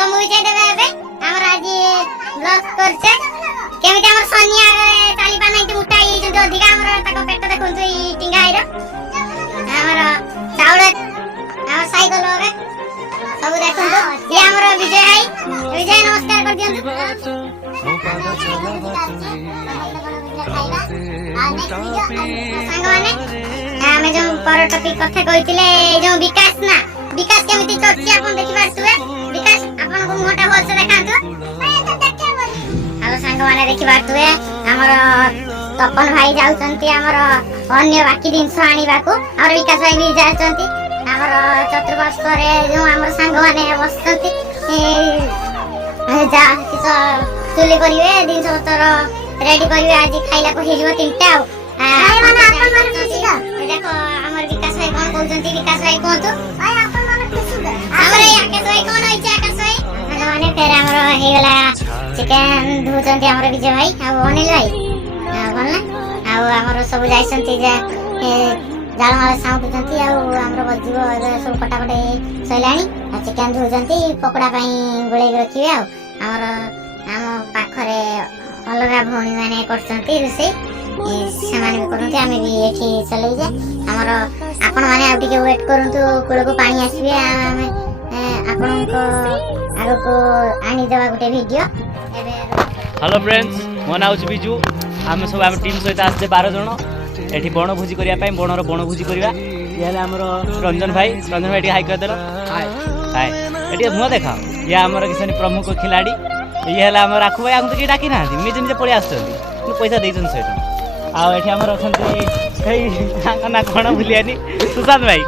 तो मुझे देबे एबे हमर आज ब्लॉग करछे केमिति हमर सोनिया चाली पाना कि उठाई जो अधिका हमर ताको पेट देखुन तो ई टिंगा आइरो हमर चाउल हमर साइकिल रे सब देखुन तो ये हमर विजय भाई विजय नमस्कार कर दियन सांगवाने हमें जो पर टॉपिक कथा कहितिले जो विकास ना विकास केमिति चर्चा अपन देखि पारथुए विकास अपन को मोटा होल से देखांतु हेलो सांगवाने देखि पारथुए हमर तपन भाई जाउचंती हमर अन्य बाकी जिंस आनिबाकू और विकास भाई भी जाउचंती हमर चतुर्पार्श्व रे जो हमर सांगवाने बसचंती जा किस चुली करिवे दिन सतर रेडी करिवे आज खाइला को हेजिबो तीनटा भाई माने अपन माने खुशी द देखो हमर विकास भाई कोन कहउचंती विकास भाई कोंतु भाई अपन माने खुशी द हमर आकाश भाई कोन होइছে आकाश भाई माने फेर हमर हे गला चिकन धुचंती हमर विजय भाई आ अनिल भाई कोन ना आ हमर सब जाइसंती जे जाल माल साउंडचंती आ हमर बजिबो सब कटाकटे सैलाणी आ चिकन धुचंती पकोड़ा पई गोळे रखिवे आ हमर हम पाखरे अलगा भौणी माने करचंती रुसे सामान भी करते आम भी ये चलई जे हमर आपण माने आ टिके वेट करंतु कुळ को पानी आसीबे आमे आपण को आगो को आनी देबा गुटे वीडियो एबे हेलो फ्रेंड्स मो नाउ बिजू आम सब आम टीम सहित आसे 12 जण एठी बण भोजी करिया पई बणर बण भोजी करिया ये हला हमर रंजन भाई टी हाई कर देलो हाय हाय एठी मुह देखा ये हमर किसनी प्रमुख खिलाड़ी ये हला हमर राखु भाई हमके डाकी ना निजे निजे पळी आछथि पैसा देइछन सहित आ एठी हमर अछंती कई ना कोन भुलियानी सुशांत भाई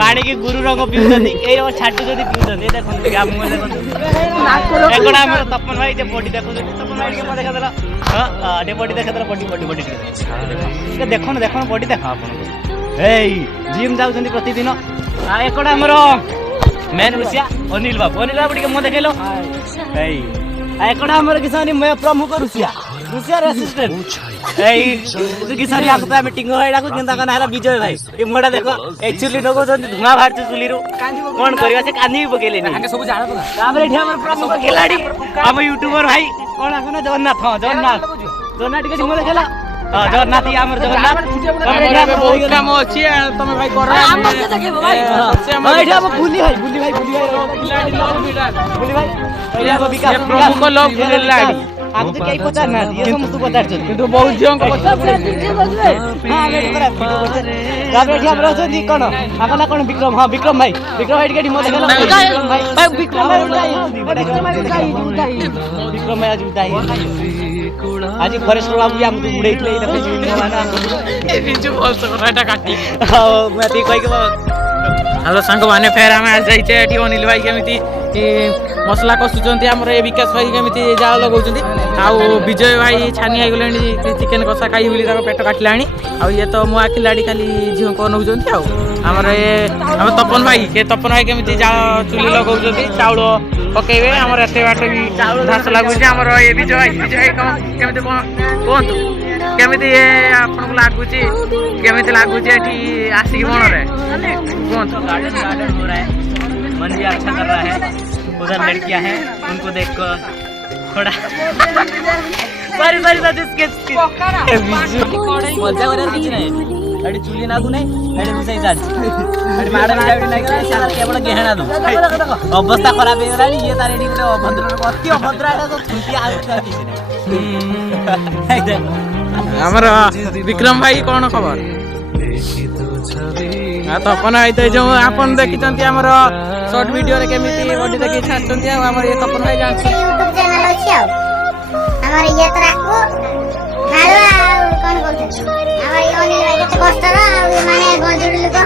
पानी के गुरु रंग पिउछन ए छाटू जदी पिउछन ए देखन हम मोले एकड़ा हमर तपन भाई जे बॉडी देखो तपन भाई के देखा देला हां डे बॉडी देखा देला बॉडी के देखन देखन बॉडी देखा आपन ए जिम जाउछन प्रतिदिन आ एकड़ा हमर मेन रुसिया अनिल बाबू टिके मो देखेलो ए एकड़ा हमर किसानी मैं प्रमुख रुसिया असिस्टेंट एई किसानी आकता मीटिंग होइडा को केंदा कना हला विजय भाई ए मोडा देखो एक्चुअली नको जन धुआ बाहर चुली रु कोन करबा से कानी भी बकेले नहीं आगे सब जानो ना ताबरे एठी हमर प्रमुख खिलाड़ी हम यूट्यूबर भाई कोन आकना जगन्नाथ टिके मो देखेला जगन्नाथ हमर जगन्नाथ हमरे बहुत काम अछि तमे भाई कर हम के देखेबो भाई एठी हम बुली भाई खिलाड़ी लोग बुली भाई एठी विकास प्रमुख लोग खिलाड़ी आगु तो कई पचार ना ये समस्त पचार छ किंतु बहुत जंग पचार हां वेट करा गाबे एठी हमर छथि कोन आकना कोन विक्रम हां विक्रम भाई टिके मो देखला भाई विक्रम भाई आज उठाई आज फरेस्ट बाबू हम उड़ैतले देखै छी माना ए बिजु बोल सकराटा काटी हां मती कहि के हेलो संग माने फेर हम आज जाइछे एठी अनिल भाई केमिति मसला कसुचंती हमर ए विकास भाई केमिति जाळ लगाउचंती आ विजय भाई छानी आइ गलेनी चिकन कसा खाई बोली ताको पेट काटलानी आ ये तो मुआ खिलाड़ी खाली झियो को नउचंती आ हमर ए हम तपन भाई केमिति जाळ चुली लगाउचंती चाउल पकेइबे हमर एते बाट भी घास लागुची हमर ए विजय भाई केमिति कोंतु केमिति ए आपन को लागुची केमिति लागुची एठी आसी बण रे कोंतु गार्डन हो रहा है मन भी अच्छा कर रहा है उधर लड़कियां हैं उनको देखकर थोड़ा बारी स्केच मजा करे किछ नहीं एडी चुली नागु नहीं एडी मिसाई जाज एडी माडा एडी लागला सारा केवल गेहना दो अवस्था खराब हे रानी ये तारे एडी गुटे अभद्र अति अभद्र एटा तो छुटी आ किछ नहीं हमर विक्रम भाई कोन खबर आ तपन भाई तो जो आपन देखिचंती हमर शॉर्ट वीडियो रे केमिति बॉडी देखि छाचंती आ हमर ये तपन भाई जान यूट्यूब चैनल अछि हमर ये तो राखो हालो कोन बोलते हमर ये अनिल भाई के कष्ट रो माने गंजुड़ लोक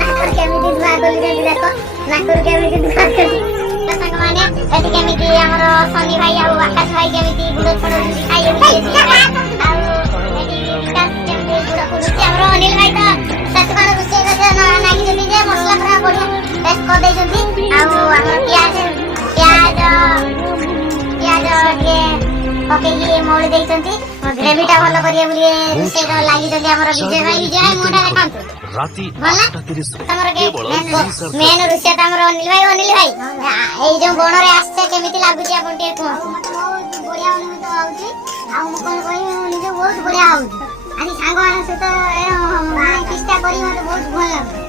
नाकर केमिति दुआ कली जे देखो नाकर केमिति दुआ कली त संग माने एति केमिति हमर सनी भाई आ आकाश भाई केमिति गुडो छोडो खाइ आ एति विकास केमिति गुडो कुडुची हमर अनिल भाई त सतमान रुसे नागी जति जे मसला पूरा बढ़िया टेस्ट कर दे जति आ हमर प्याज के ପକେଇକି ମଉଳି ଦେଇଛନ୍ତି ଗ୍ରେଭିଟା ଭଲ କରିବେ ବୋଲି ରୋଷେଇ ଲାଗିଛନ୍ତି ଆମର ବିଜୟ ଭାଇ ମୁହଁଟା ଦେଖନ୍ତୁ ଭଲ ତମର ମେନ୍ ରୋଷେଇଆ ତ ଆମର ଅନିଲ ଭାଇ ଏଇ ଯୋଉ ବଣରେ ଆସିছে କେମିତି ଲାଗୁଛି ଆପଣ ଟିକେ କୁହନ୍ତୁ। ମତେ ବହୁତ ବଢିଆ ଅନୁଭୂତ ହଉଛି ଆଉ ମୁଁ କଣ କହିବି ନିଜେ ବହୁତ ବଢିଆ ହଉଛି ଆଜି ସାଙ୍ଗମାନଙ୍କ ସହିତ ଚେଷ୍ଟା କରି ମତେ ବହୁତ ଭଲ ଲାଗୁଛି।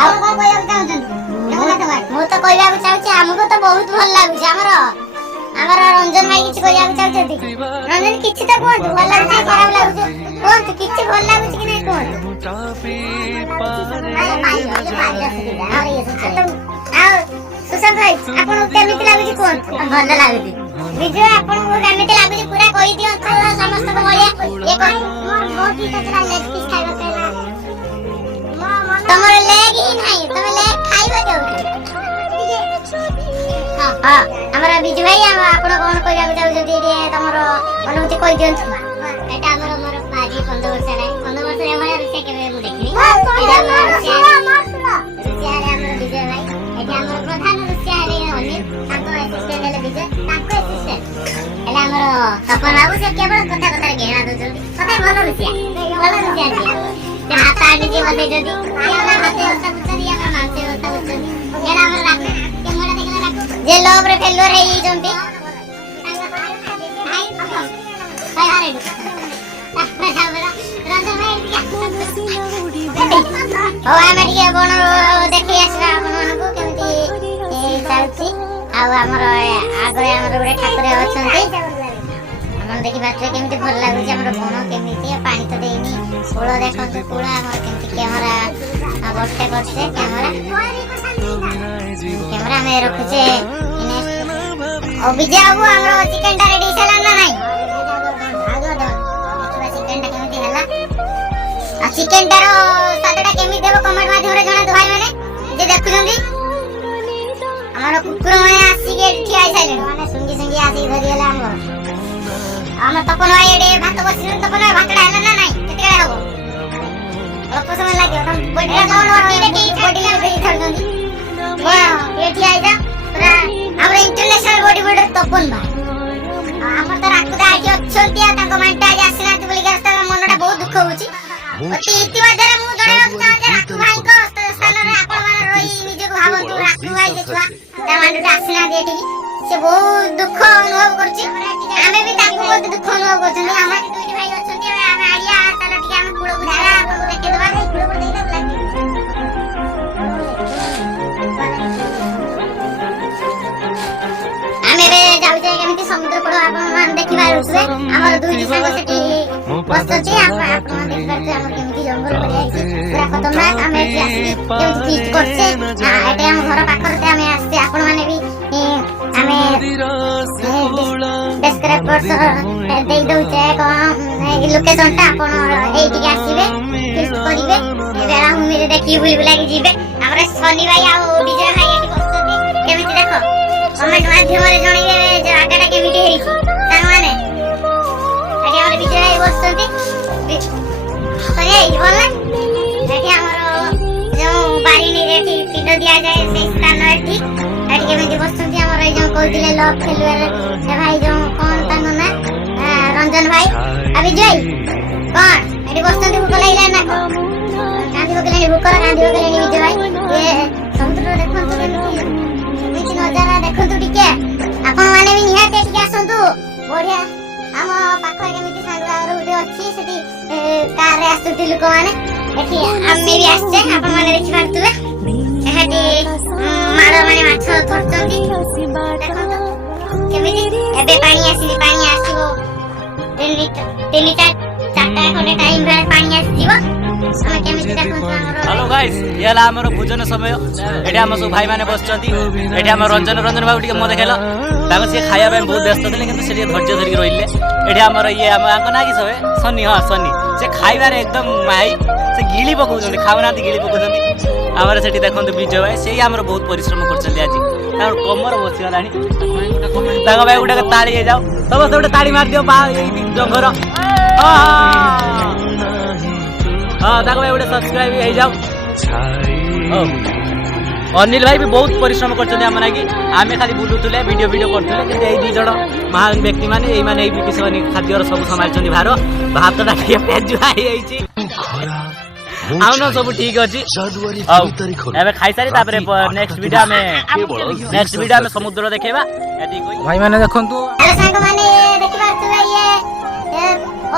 ଆଉ କଣ କହିବାକୁ ଚାହୁଁଛନ୍ତି? ମୁଁ ତ କହିବାକୁ ଚାହୁଁଛି ଆମକୁ ତ ବହୁତ ଭଲ ଲାଗୁଛି ଆମର ରଞ୍ଜନ ଭାଇ କିଛି କହିବାକୁ ଚାହୁଁଛନ୍ତି? ରଞ୍ଜନ କିଛି ତ କୁହନ୍ତୁ ଭଲ ଲାଗୁଛି ଖରାପ ଲାଗୁଛି କୁହନ୍ତୁ କିଛି ଭଲ ଲାଗୁଛି କି ନାଇଁ କୁହନ୍ତୁ। ଆଉ ସୁଶାନ୍ତ ଭାଇ ଆପଣଙ୍କୁ କେମିତି ଲାଗୁଛି କୁହନ୍ତୁ। ଭଲ ଲାଗୁଛି। ବିଜୟ ଆପଣଙ୍କୁ କେମିତି ଲାଗୁଛି ପୁରା କହିଦିଅନ୍ତୁ ସମସ୍ତଙ୍କ ଭଳିଆ ତମର ଲେଗ ହିଁ ନାହିଁ ତମେ ଲେଗ ଖାଇବ କେଉଁଠି? ଆମର ବିଜୁ ଭାଇ ଆପଣ କଣ କହିବାକୁ ଚାହୁଁଛନ୍ତି ତମର ଅନୁଭୂତି କହିଦିଅନ୍ତୁ। ଏଇଟା ଆମର ଭାରି 15 ବର୍ଷ ହେଲାଣି 15 ବର୍ଷ ଏଭଳିଆ ରୋଷେଇ କେବେ ମୁଁ ଦେଖିନି। ରୋଷିଆରେ ଆମର ବିଜୟ ଭାଇ ଏଠି ଆମର ପ୍ରଧାନ ରୋଷିଆ ହେଲେ ଅନିଲ ତାଙ୍କ ଆସିଷ୍ଟାଣ୍ଟ ହେଲେ ବିଜୟ ତାଙ୍କ ଆସିଷ୍ଟାଣ୍ଟ ହେଲେ ଆମର ତପନ ବାବୁ ସେ କେବଳ କଥାରେ ଘେରା ଦଉଛନ୍ତି କଥା ଭଲ ରୋଷିଆ ଯିଏ ହାତ ଆଣିକି ବସେଇଛନ୍ତି ହାତ ବ୍ୟବସ୍ଥା କରୁଛନ୍ତି ଆମର ମାଂସ ବ୍ୟବସ୍ଥା କରୁଛନ୍ତି ଏଇଟା ଆମର ଯେ ଲଭରେ ଫେଲୁଅର ହେଇଯାଇଛନ୍ତି ହଉ ଆମେ ଟିକେ ବଣ ଦେଖି ଆସିବା ଆପଣମାନଙ୍କୁ କେମିତି ଚାଲୁଛି। ଆଉ ଆମର ଆଗରେ ଆମର ଗୋଟେ ଠାକୁର ଅଛନ୍ତି ଆପଣ ଦେଖିପାରୁଥିବେ କେମିତି ଭଲ ଲାଗୁଛି ଆମର ବଣ କେମିତି ପାଣି ତ ଦେଇନି କୂଳ ଦେଖନ୍ତୁ କୂଳ ଆମର କେମିତି କ୍ୟାମେରା ବର୍ଷେ କରୁଛେ କ୍ୟାମେରା ଆମେ ରଖୁଛେ ବିଜୟ ବାବୁ ଆମର ଚିକେନ ଟା ରେଡି ହେଇସାରିଲା ନା ନାଇଁ? ଚିକେନ ଟା କେମିତି ହେଲା ଆଉ ଚିକେନ ଟାର ସ୍ୱାଦଟା କେମିତି ଦେବ କମେଣ୍ଟ ମାଧ୍ୟମରେ ଜଣାନ୍ତୁ ଭାଇ ମାନେ ଯେ ଦେଖୁଛନ୍ତି। ଆମର କୁକୁର ମାନେ ଆସିକି ଠିଆ ହେଇସାରିଲେଣି ମାନେ ସୁଙ୍ଗି ଆସିକି ଧରିଗଲେ ଆମର ତପନ ଭାଇ ଏଠି ଭାତ ବସିଛନ୍ତି ତପନ ଭାଇ ଭାତଟା ହେଲା ନା ନାଇଁ କେତେ ହବ ଅଳ୍ପ ସମୟ ଲାଗିବ ତମ ବଡିଟା କଣ ବଡି ଦେଇ ଛାଡୁଛନ୍ତି ଠିଆ ହେଇଯା ପୁରା ଆମର ଇଣ୍ଟରନ୍ୟାସନାଲ ବଡି ବିଲ୍ଡର ତପନ ଭାଇ ଆମର ତ ରାକୁଦା ଏଠି ଅଛନ୍ତି ଆଉ ତାଙ୍କ ମାଇଣ୍ଡଟା ଆଜି ଆସିନାହାନ୍ତି ବୋଲି ମନଟା ବହୁତ ଦୁଃଖ ହଉଛି। ଅତି ଇତିମଧ୍ୟରେ ମୁଁ ଜଣାଇବାକୁ ଚାହୁଁଛି ରାକୁ ଭାଇଙ୍କ ସ୍ଥାନରେ ଆପଣମାନେ ରହି ନିଜକୁ ଭାବନ୍ତୁ ରାକୁ ଭାଇ ଯେ ଛୁଆ ତା ମାଇଣ୍ଡଟା ଆସିନାହାନ୍ତି ଏଠିକି ସେ ବହୁତ ଦୁଃଖ ଅନୁଭବ କରୁଛି ଆମେ ବି ତାକୁ ବହୁତ ଦୁଃଖ ଅନୁଭବ କରୁଛନ୍ତି। ଆମର ଦୁଇଟି ଭାଇ ଅଛନ୍ତି ଆମେ ଆଳିଆ ତାହେଲେ ଟିକେ ଆମେ କୂଳକୁ ଯିବା ଆପଣଙ୍କୁ ଦେଖେଇଦେବା ଆମେ ଏବେ ଯାଉଛେ କେମିତି ସମୁଦ୍ର କୂଳ ଆପଣମାନେ ଦେଖିପାରୁଥିବେ ଆମର ଦୁଇଟି ସାଙ୍ଗ ସେଠି ବସିଛନ୍ତି ଆପଣ ଦେଖିପାରୁଥିବେ ଆମର କେମିତି ଜଙ୍ଗଲ ଭଳିଆ ହେଇଛି ପୁରା ଖତରନାକ ଆମେ ଏଠି ଆସିକି କେମିତି ଫିଷ୍ଟ କରୁଛେ ଏଠି ଆମ ଘର ପାଖରେ ଆମେ ଆସିଛେ ଆପଣମାନେ ବି ଆମେ ଡେସ୍କ୍ରାଇବ୍ ଦେଇ ଦଉଛେ ଲୋକେସନଟା ଆପଣ ଏଇଠିକି ଆସିବେ ଫିଷ୍ଟ କରିବେ ବେଳାଭୂମିରେ ଦେଖିକି ବୁଲି ବୁଲାକି ଯିବେ। ଆମର ଶନି ଭାଇ ଆଉ ବିଜୟ ଭାଇ ଏଠି ବସୁଛନ୍ତି କେମିତି ଦେଖ କମେଣ୍ଟ ମାଧ୍ୟମରେ ଜଣେଇବେ ଜାଗାଟା କେମିତି ହେଇଛି ସାଙ୍ଗମାନେ ଏଠି ଆମର ବିଜୟ ଭାଇ ବସୁଛନ୍ତି ଶନି ଭାଇ ଭଲ ଏଠି ଆମର ଯୋଉ ବାରିଣୀରେ ଏଠି ପିଣ୍ଡ ଦିଆଯାଏ ସେଇ ସ୍ଥାନ ଏଠି କେମିତି ବସୁଛନ୍ତି ଆମର ଏଇ ଯୋଉ କହୁଥିଲେ ଲଭ ଫେଲୁଅର ଭାଇ ଯୋଉ କଣ ତାଙ୍କ ନା ରଞ୍ଜନ ଭାଇ ଆଉ ବିଜୟ ଭାଇ କଣ ଏଠି ବସୁଛନ୍ତି ଭୋକ ଲାଗିଲା ନା କାନ୍ଦି ପକେଇଲେଣି ଭୋକର କାନ୍ଦି ପକେଇଲେଣି ବିଜୟ ଭାଇ ସମୁଦ୍ର ଦେଖନ୍ତୁ କେମିତି ନଜାରା ଦେଖନ୍ତୁ ଟିକେ ଆପଣମାନେ ବି ନିହାତି ଏଠିକି ଆସନ୍ତୁ ବଢିଆ ଆମ ପାଖରେ କେମିତି ସାଙ୍ଗ ଗୋଟେ ଅଛି ସେଠି କାରରେ ଆସୁଛନ୍ତି ଲୋକମାନେ ଏଠି ଆମେ ବି ଆସିଛେ ଆପଣମାନେ ଦେଖିପାରୁଥିବେ ଏଠି ମାଡ଼ ମାନେ ମାଛ ଧରୁଛନ୍ତି ଦେଖନ୍ତୁ କେମିତି ଏବେ ପାଣି ଆସିବ 3ଟା 4ଟା ଖଣ୍ଡେ ଟାଇମ ବେଳେ ପାଣି ଆସିଯିବ ଆମେ କେମିତି ଦେଖନ୍ତୁ ଆମର हेलो गाइस ये ହେଲା ଆମର ଭୋଜନ ସମୟ ଏଠି ଆମ ସବୁ ଭାଇ ମାନେ ବସିଛନ୍ତି ଏଠି ଆମ ରଞ୍ଜନ ବାବୁ ଟିକେ ମୋ ଦେଖେଇଲ ତାଙ୍କ ସେ ଖାଇବା ପାଇଁ ବହୁତ ବ୍ୟସ୍ତ ଥିଲେ କିନ୍ତୁ ସେ ଟିକେ ଧୈର୍ଯ୍ୟ ଧରିକି ରହିଲେ ଏଠି ଆମର ଇଏ ଆମ ଆଙ୍କ ନା କି ସବେ ସନି ହଁ ସନି ସେ ଖାଇବାରେ एकदम ମାଇ ସେ ଗିଳି ପକଉଛନ୍ତି ଖାଉନାହାନ୍ତି ଗିଳି ପକଉଛନ୍ତି ଆମର ସେଠି ଦେଖନ୍ତୁ ବିଜୟ ଭାଇ ସେଇ ଆମର ବହୁତ ପରିଶ୍ରମ କରୁଛନ୍ତି ଆଜି ତାଙ୍କର କମର ବସିଗଲାଣି ତାଙ୍କ ଭାଇ ଗୋଟେ ତାଳି ହେଇଯାଉ ସମସ୍ତେ ଗୋଟେ ତାଳି ମାରିଦିଅ ଜଙ୍ଗର ହଁ ତାଙ୍କ ଭାଇ ଗୋଟେ ସବସ୍କ୍ରାଇବ ହେଇଯାଉ अनिल भाई भी बहुत परिश्रम करछन हम नाकी आमे खाली बुलुतुले वीडियो करथुले कि एई दुई जण महान व्यक्ति माने एई माने एई किसमाने खाद्यर सब संभाळछन भार भातटा के पेज आई आइछि आउन सब ठीक अछि एबे खाइ सारी तापरे नेक्स्ट वीडियो में समुद्र देखेबा एति कोइ भाई माने देखंतु हेलो संग माने देखिबा तू ये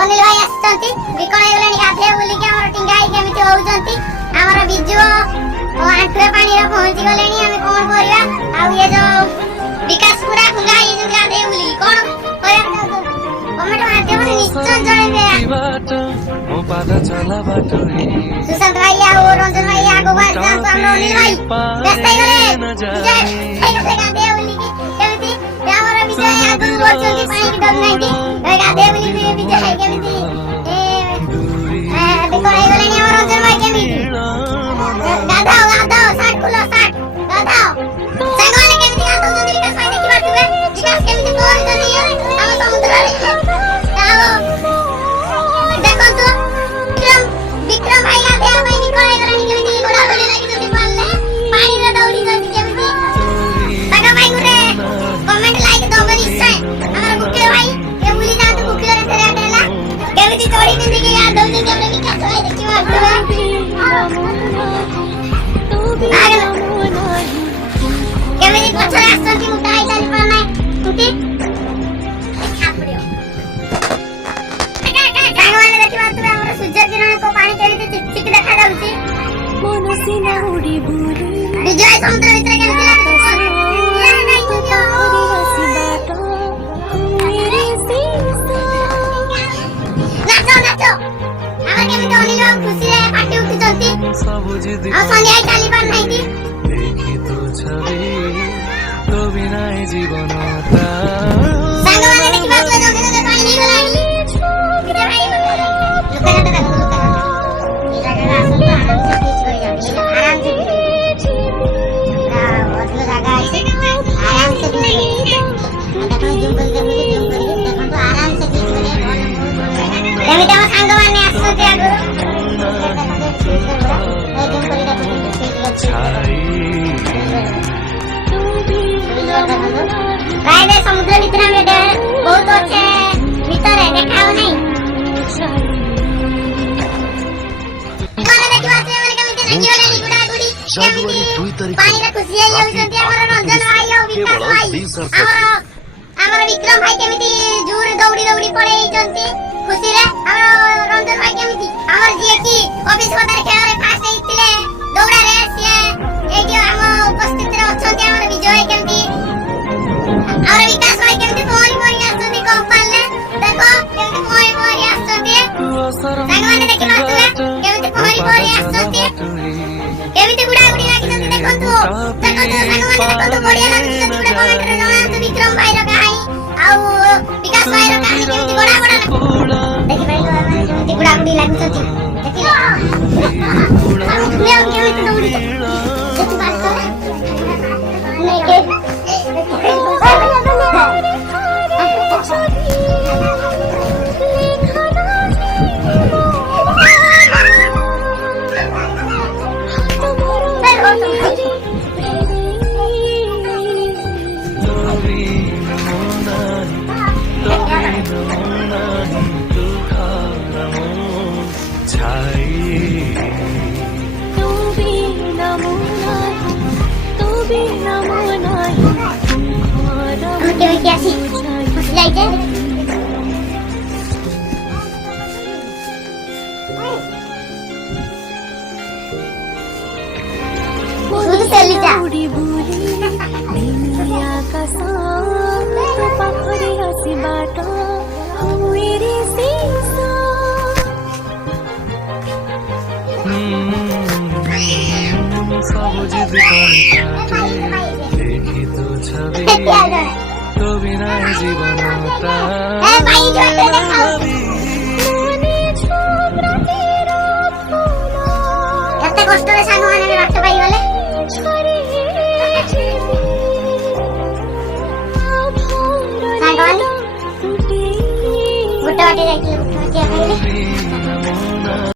अनिल भाई आछंती बिकणे गलेनी गाधे बोली के हमर टिंगाई केमिति होउचंती हमर बिजु ओ आंठरे पानी रे पहुंची गलेनी हमें कोन करिया आ ये जो विकास पूरा खुला ये जो गाधे बोली कोन करिया कमेंट माध्यम से निश्चय जणाइबे सुशांत भाई आ और रंजन भाई आगो बात जान हमर अनिल भाई व्यस्त हो गले विजय गाधे बोली की केमिति हमर विजय आगो बोलचंती पानी की डर नाइती गाधे बोली विजय है केमिति ए बिकणे गलेनी हमर रंजन भाई केमिति गाधाओ साठ खुलो साठ गाधाओ संगवाने केमिति गाधो जदी विकास भाई देखि बाटुवे विकास केमिति कोन जदी हम समुद्र रे आओ देखो तो विक्रम भाई गाधे भाई निकळे गरानी केमिति गोडा बोले लागि जदी मानले पानी रे दौड़ी जदी केमिति संग भाई गुरे कमेंट लाइक दो निश्चय हमर गुके भाई ए बुली जा तो गुके रे तेरे आटेला केमिति जोड़ी बिंदी के गाधो जदी केमिति विकास भाई देखि बाटुवे केमिति पछरे आसंती मुटा आइ ताली पर नै तुति खापडियो सागवाने देखिबा तू हमर सूर्य किरण को पानी केमिति चिकचिक देखा जाउची मनसिना उडी बुडी विजय समुद्र भितर केमिति लागै ये नै तुतियो नाचो नाचो हमर केमिति अनिल खुशी रे पार्टी उठी चलती आ संध्या ताली पर नै की सागवाने देखिबा तू जल्दी जल्दी पानी नहीं गलाई विजय भाई लुका लुका ये जगह आराम से खींच कर जाती है आराम से बहुत जगह है आराम से देखो जूम कर देखो देखो तो आराम से खींच कर केमिति हम सागवाने आसते आगो जूम कर देखो प्राय समुद्र भीतर में बहुत अच्छे भीतर है देखाओ नहीं कोने देखि बात है हमर केमिति लगी वाला गुडा गुडी केमिति पानी रे खुशी आई होउछंती हमर रंजन भाई और विकास भाई हमर विक्रम भाई केमिति जोर दौड़ी दौड़ी पड़े चंती खुशी रे हमर रंजन भाई केमिति हमर जे की ऑफिस बदर खेल रे फास्ट हेतिले दौड़ा रे से ए जो हम उपस्थित रे अछंती हमर विजय केमिति और विकास भाई केमिति मोरी मोरी आछंती कंपाल ले देखो केमिति मोरी मोरी आछंती सागवाने देखि मातुए केमिति मोरी मोरी आछंती केमिति गुडा गुडी लागिछंती देखंतु सागवाने देखंतु बढ़िया लागिछंती गुडा कमेंट रे जणांतु विक्रम भाई रो कहानी आ विकास भाई रो कहानी केमिति बड़ा बड़ा देखि भाई केमिति गुडा गुडी लागिछंती देखि ले केमिति दौड़ी देखि बात कर नहीं के तो बिना जीवन होता कष्ट साग बाट पाई